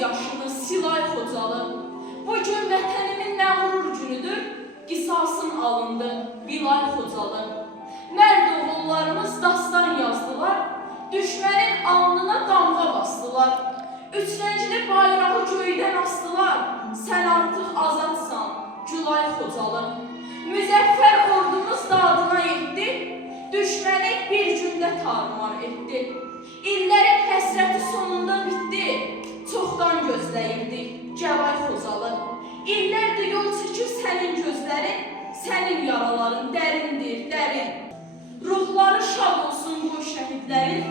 yaşını Silay Xocalı. Bugün vətənimin məğrur günüdür, qisasın alındı Bilay Xocalı. Mərd oğullarımız dastan yazdılar, düşmənin alnına damğa bastılar. Üç rəngli bayrağı göydən astılar, sən artıq azadsan Gülay Xocalı. Müzəffər ordumuz dadına yetdi, düşməni bir gündə tarmar etdi. İllərin həsrəti sonunda bitdi, çoxdan gözləyirdik Gülay Xocalı. İllərdir yol çəkir sənin gözlərin, sənin yaraların dərindir, dərin. Ruhları şad olsun bu şəhidlərin,